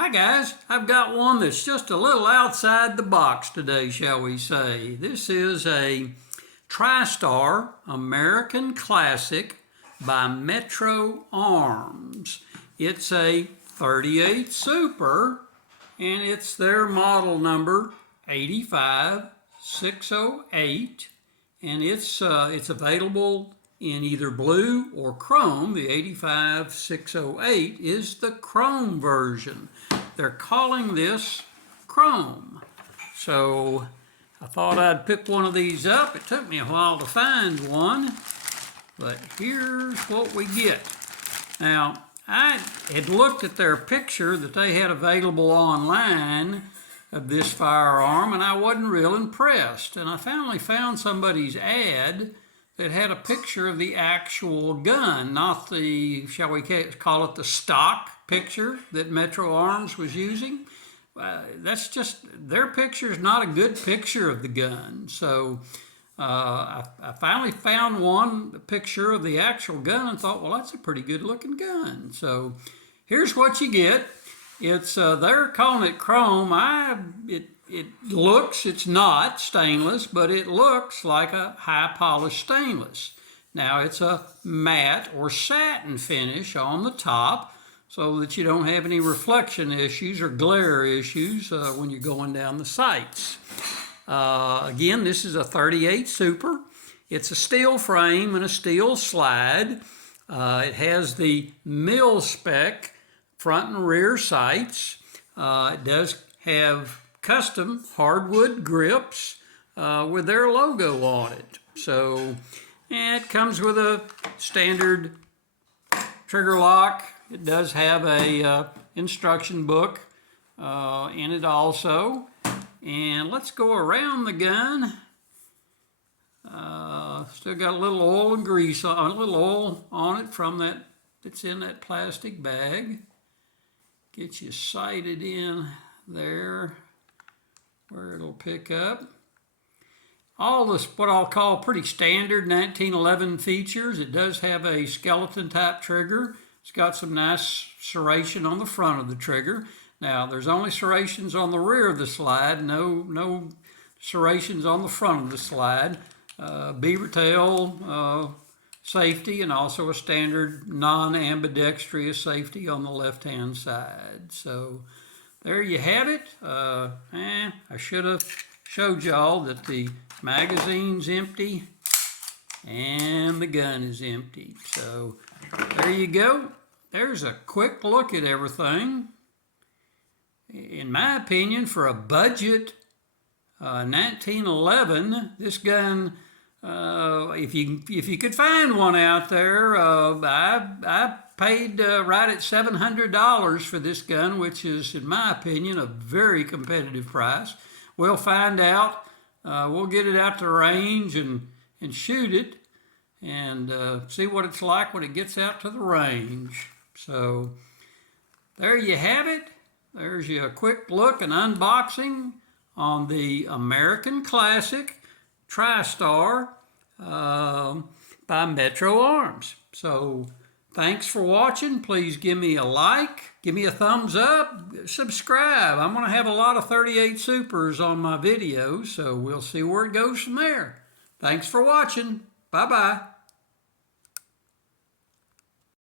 Hi guys, I've got one that's just a little outside the box today, shall we say. This is a TriStar American Classic by MetroArms. It's a 38 Super and it's their model number 85608, and it's available in either blue or chrome. The 85608 is the chrome version. They're calling this chrome. So I thought I'd pick one of these up. It took me a while to find one, but here's what we get. Now, I had looked at their picture that they had available online of this firearm, and I wasn't real impressed. And I finally found somebody's ad that had a picture of the actual gun, not the, shall we call it the stock picture that MetroArms was using. That's just, their picture is not a good picture of the gun. So I finally found a picture of the actual gun and thought, well, that's a pretty good looking gun. So here's what you get. It's, they're calling it chrome. It's not stainless, but it looks like a high polished stainless. Now it's a matte or satin finish on the top so that you don't have any reflection issues or glare issues when you're going down the sights. Again, this is a 38 Super. It's a steel frame and a steel slide. It has the mil-spec front and rear sights. It does have custom hardwood grips with their logo on it. So it comes with a standard trigger lock. It does have a instruction book in it also. And let's go around the gun. Still got a little oil and grease, a little oil on it from that's in that plastic bag. Get you sighted in there where it'll pick up. All this, what I'll call pretty standard 1911 features. It does have a skeleton type trigger. It's got some nice serration on the front of the trigger. Now, there's only serrations on the rear of the slide, no serrations on the front of the slide. Beaver tail safety, and also a standard non-ambidextrous safety on the left-hand side. So there you have it. I should have showed y'all that the magazine's empty and the gun is empty. So there you go. There's a quick look at everything. In my opinion, for a budget 1911, this gun, if you could find one out there, I paid right at $700 for this gun, which is, in my opinion, a very competitive price. We'll find out. We'll get it out to range and shoot it and see what it's like when it gets out to the range. So there you have it. There's your quick look and unboxing on the American Classic TriStar by MetroArms. So thanks for watching. Please give me a like, give me a thumbs up, subscribe. I'm going to have a lot of 38 Supers on my videos, so we'll see where it goes from there. Thanks for watching. Bye-bye.